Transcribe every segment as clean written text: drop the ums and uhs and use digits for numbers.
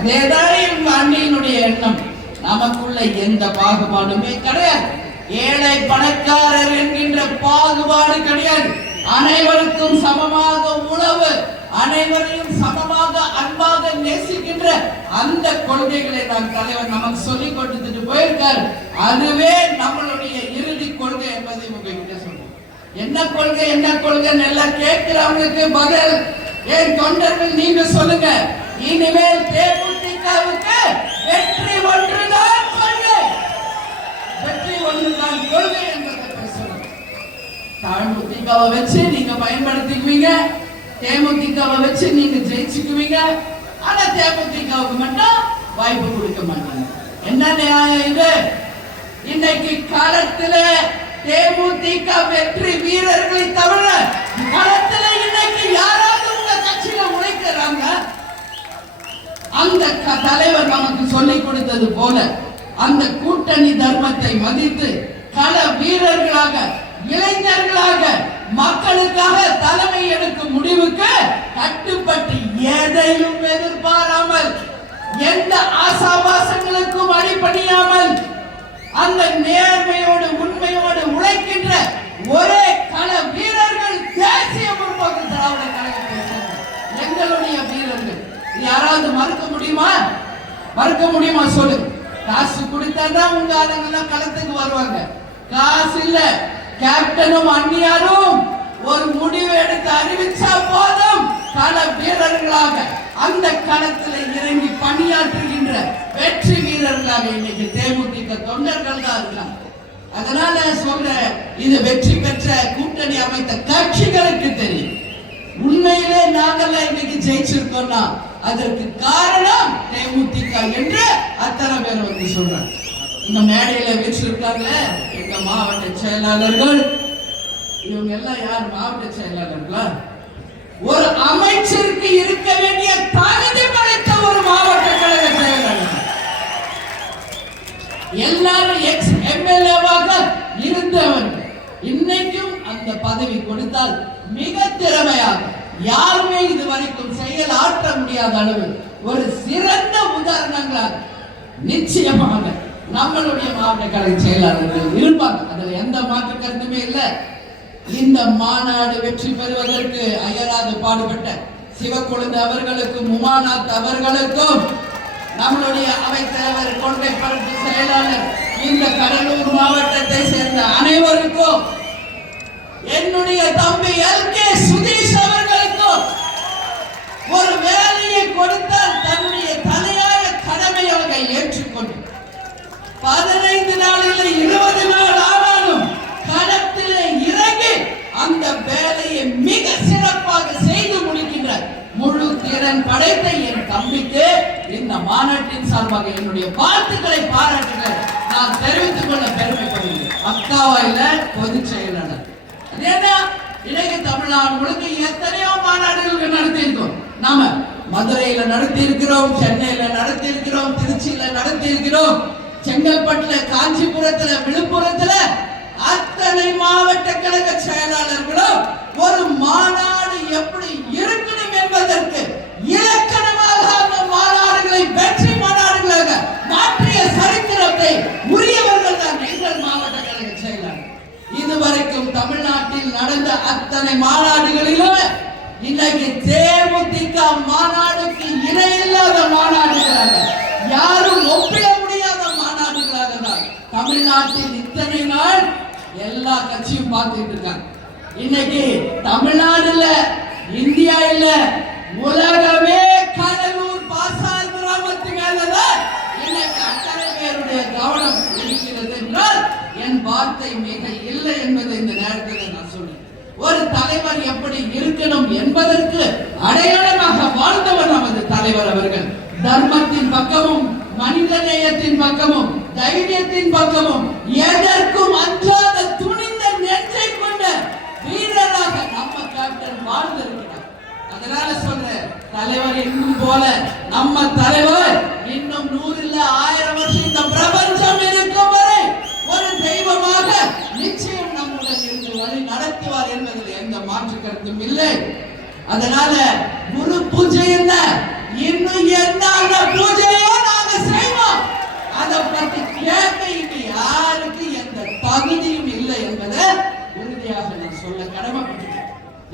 அதேதான் அன்னையினுடைய எண்ணம். நமக்குள்ள எந்த பாகுபாடுமே கிடையாது. ஏழை பணக்காரர் என்கின்ற பாகுபாடு கிடையாது. அனைவருக்கும் சமமாக உணவு, அனைவரையும் சமமாக அன்பாக நேசிக்கின்ற அந்த கொள்கைகளை நான் தலைவர் நமக்கு சொல்லிக் கொடுத்துட்டு போயிருக்கார். அதுவே நம்மளுடைய இறுதி கொள்கை என்பதை உங்ககிட்ட சொல்றேன். என்ன கொள்கை என்ன கொள்கை எல்லாம் கேட்கிறவங்களுக்கு பதில் ஏன் தொண்டர்கள் நீங்க சொல்லுங்க. இனிமேல் தேமுதிகவுக்கு வெற்றி ஒன்றுதான் கொள்கை, வெற்றி ஒன்றுதான் கொள்கை என்பதை பேசணும். தேமுதிகவை வச்சு நீங்க பயன்படுத்திக்குவீங்க, தேமுதிகவை வச்சு நீங்க ஜெயிச்சுக்குவீங்க. ஆனா தேமுதிகவுக்கு மட்டும் வாய்ப்பு கொடுக்க மாட்டீங்க. என்ன நியாயம் இது? இன்னைக்கு காலத்துல தேமுதிக வெற்றி வீரர்களை தவிர களத்துல இன்னைக்கு யாராவது உங்க கட்சியில உழைக்கிறாங்க? அந்த தலைவர் நமக்கு சொல்லிக் கொடுத்தது போல அந்த கூட்டணி தர்மத்தை மதித்து கள வீரர்களாக, இளைஞர்களாக, மக்களுக்காக தலைமை எடுக்கும் முடிவுக்கு கட்டுப்பட்டு எதையும் எதிர்பாராமல், எந்த ஆசாபாசங்களுக்கும் அடிபணியாமல், அந்த நேர்மையோடு உண்மையோடு உழைக்கின்ற ஒரே கள வீரர்கள் தேசிய முற்போக்கு திராவிட கழகத்தை சேர்ந்த எங்களுடைய வீரர்கள். யாராவது மறுக்க முடியுமா? மறுக்க முடியுமா? சொல்லுங்க. காசு கொடுத்தாதான் உங்க ஆளுங்க களத்துக்கு வருவாங்க. காசு இல்ல, கேப்டனும் அந்நியாரும் ஒரு முடிவு எடுத்து அறிவிச்சா போதும், கள வீரர்களாக அந்த களத்தில் இறங்கி பணியாற்றுகின்ற வெற்றி வீரர்களாக இன்னைக்கு தேமுதிக தொண்டர்கள் தான் இருக்காங்க. அதனால சொல்ற, இது வெற்றி பெற்ற கூட்டணி அமைத்த கட்சிகளுக்கு தெரியும். உண்மையிலே நாங்கள் இன்னைக்கு ஜெயிச்சிருக்கோம்னா அதற்கு காரணம் தேமுதிக என்று அத்தனை பேர் வந்து சொல்றாங்க. இந்த மேடையில வச்சிருக்காங்க எங்க மாவட்ட செயலாளர்கள். இவங்க எல்லாம் யார்? மாவட்ட செயலாளர்களா? ஒரு அமைச்சருக்கு இருக்க வேண்டிய தகுதி படைத்த ஒரு மாவட்ட கழக செயலாளர். எல்லாரும் எக்ஸ் எம்எல்ஏவாக இருந்தவர்கள். இன்னைக்கும் அந்த பதவி கொடுத்தால் மிக திறமையாக, யாருமே இதுவரைக்கும் செயல் ஆற்ற முடியாத அளவு ஒரு சிறந்த உதாரணங்களாக நிச்சயமாக நம்மளுடைய மாவட்ட கழக செயலாளர்கள் இருப்பாங்க. அதுல எந்த மாற்று கருத்துமே இல்லை. இந்த மாநாடு வெற்றி பெறுவதற்கு அயராது பாடுபட்ட சிவக்கொழுந்து அவர்களுக்கும், உமாநாத் அவர்களுக்கும், நம்மளுடைய அவைத்தலைவர், கொள்கை பரப்பு செயலாளர், இந்த கடலூர் மாவட்டத்தை சேர்ந்த அனைவருக்கும், என்னுடைய தம்பி எல்கே சுதீஷ் அவர்களுக்கும் ஒரு வேலையை கொடுத்தால் தன்னுடைய தலையாய கடமை அவர்கள் ஏற்றுக்கொண்டு 15 நாளில் 20 நாள் ஆனாலும் களத்திலே இறங்கி அந்த வேலையை மிக சிறப்பாக செய்து முடிக்கின்ற முழு திறன் படைத்த என் தம்பிக்கு இந்த மாநாட்டின் சார்பாக என்னுடைய வாழ்த்துக்களை பாராட்டுகளை நான் தெரிவித்துக் கொள்ள பெருமைப்படுகிறேன். அக்காவாயில பொதுச் செயலாளர். இன்னைக்கு தமிழ்நாடு முழுக்க எத்தனையோ மாநாடுகள் நடத்தி இருக்கோம். நாம மதுரையில நடத்தி இருக்கிறோம், சென்னையில நடத்தி இருக்கிறோம், திருச்சியில நடத்தி இருக்கிறோம், செங்கல்பட்டுல, காஞ்சிபுரத்துல, விழுப்புரத்துல அத்தனை மாவட்ட கழக செயலாளர்களும் ஒரு மாநாடு எப்படி இருக்கணும் என்பதற்கு இலக்கணமாக அந்த மாநாடுகளை வெற்றி மாநாடுகளாக மாற்றிய சரித்திரத்தை உரியவர்கள் தான் எங்கள் மாவட்ட கழக செயலாளர். இதுவரைக்கும் தமிழ்நாட்டில் நடந்த அத்தனை மாநாடுகளிலும் இன்னைக்கு தேமுதிக மாநாடுக்கு இணையில்லாத மாநாடுகளாக, யாரும் ஒப்பிட முடியாத மாநாடுகளாக தான் தமிழ்நாட்டில் இத்தனை நாள் எல்லா கட்சியும் பார்த்துட்டு இருக்காங்க. இன்னைக்கு தமிழ்நாடுல, இந்தியா இல்ல, உலகமே கடலூர் பாசார் கிராமத்து மேலதான் இன்னைக்கு அத்தனை பேருடைய கவனம் இருக்கிறது என்றால் என் வார்த்தை மிக இல்லை என்பதை இந்த நேரத்தில் நான் சொல்றேன். ஒரு தலைவர் எப்படி இருக்கணும் என்பதற்கு அடையாளமாக வாழ்ந்தவர் நமது தலைவர் அவர்கள். தர்மத்தின் பக்கமும், மனித நேயத்தின் பக்கமும், தைரியத்தின் பக்கமும், எதற்கும் அஞ்சாத துணிந்த நெஞ்சை கொண்ட வீரராக நம்ம கேப்டன் வாழ்ந்திருக்கிறார். அதனால சொல்ற, தலைவர் இன்னும் போல நம்ம தலைவர் இன்னும் 100 இல்ல 1000 வருஷம் இந்த பிரபஞ்சம் இருக்கும் வரை ஒரு தெய்வமாக நிச்சயம் நம்முடன் இருந்து வழி நடத்துவார் என்பதில் எந்த மாற்று கருத்தும் இல்லை. அதனால குரு பூஜை என்ன, இன்னும் என்ன பூஜையோ நாங்க செய்வோம். அதை பத்தி கேட்க இங்க யாருக்கு எந்த தகுதியும் இல்லை என்பதை உறுதியாக நான் சொல்ல கடமைப்பட்டிருக்கேன்.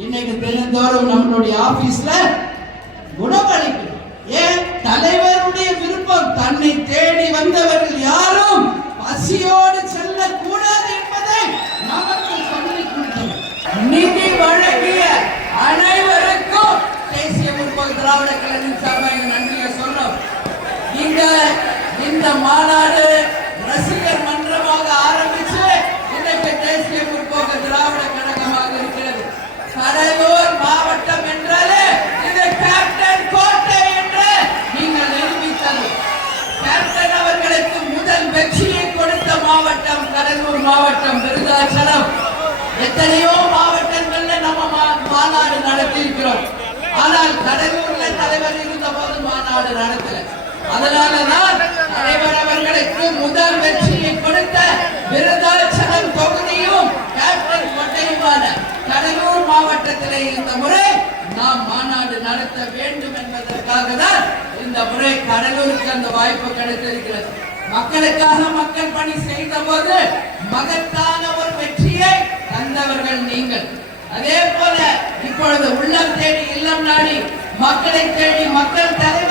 இன்னைக்கு தினந்தோறும் நம்மளுடைய ஆபீஸ்ல உணவளிப்பு. ஏன்? தலைவருடைய விருப்பம். தன்னை தேடி வந்தவர்கள் யாரும் பசியோடு செல்லக்கூடாது என்பதை நமக்கு சொல்லிக் கொடுத்தது. நிதி வழங்கிய அனைவருக்கும் தேசிய முற்போக்கு திராவிட கழகத்தின் சார்பாக நன்றியை சொல்றோம். இந்த மாநாடு ரசிகர் மன்றமாக ஆரம்பிச்சு இன்றைக்கு தேசிய முற்போக்கு திராவிட கழகமாக இருக்கிறது. கடலூர் மாவட்டம் என்றாலே இது கேப்டன் கோட்டை என்று நீங்கள் நிரூபித்தது. கேப்டன் அவர்களுக்கு முதல் வெற்றியை கொடுத்த மாவட்டம் கடலூர் மாவட்டம், விருதாச்சலம். எத்தனையோ மாவட்டங்கள்ல நம்ம மாநாடு நடத்தி இருக்கிறோம். ஆனால் கடலூர்ல தலைவர் இருந்த போது மாநாடு நடத்தல. அதனாலதான் தலைவர் அவர்களுக்கு முதல் வெற்றியை கொடுத்த விருதாச்சலம் தொகுதியும் கேப்டன் கோட்டையுமான கடலூர் மாவட்டத்திலே இந்த முறை நாம் மாநாடு நடத்த வேண்டும் என்பதற்காக தான் இந்த முறை கடலூருக்கு அந்த வாய்ப்பு கிடைத்திருக்கிறது. மக்களுக்காக மக்கள் பணி செய்த போது மகத்தான ஒரு வெற்றியை தந்தவர்கள் நீங்கள். அதே போல இப்பொழுது உள்ளம் தேடி இல்லம் நாடி மக்களை தேடி மக்கள் தலைவர்